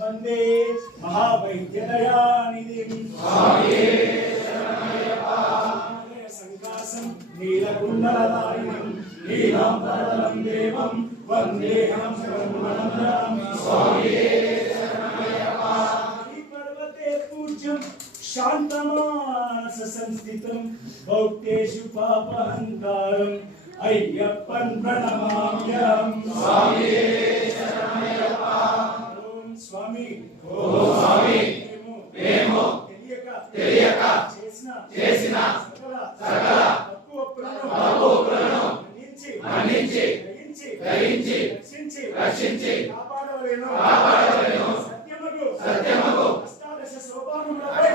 वंदे महावैद्यदयानिधिं संकासं नीलकुण्डलधारिणं नीलाम्बरधरं देवं वन्देऽहं सर्वमङ्गलम् स्वामी पर्वते पूज्यं शान्तमानस संस्थितं भौक्तेषु पापहन्तारम् अय्यप्पन् प्रणमाम्यहं स्वामी स्वामी మేము తెలియక చేసిన సకల తప్పులను మన్నించి గ్రహించి రక్షించి కాపాడవలెను సత్యముకు అష్టాదశ సోపానములపై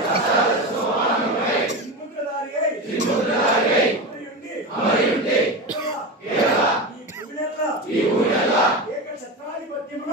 చిన్ముద్రధారి అమరి ఉండి ఈ భూమినెల్ల ఏక ఛత్రాధిపత్యమున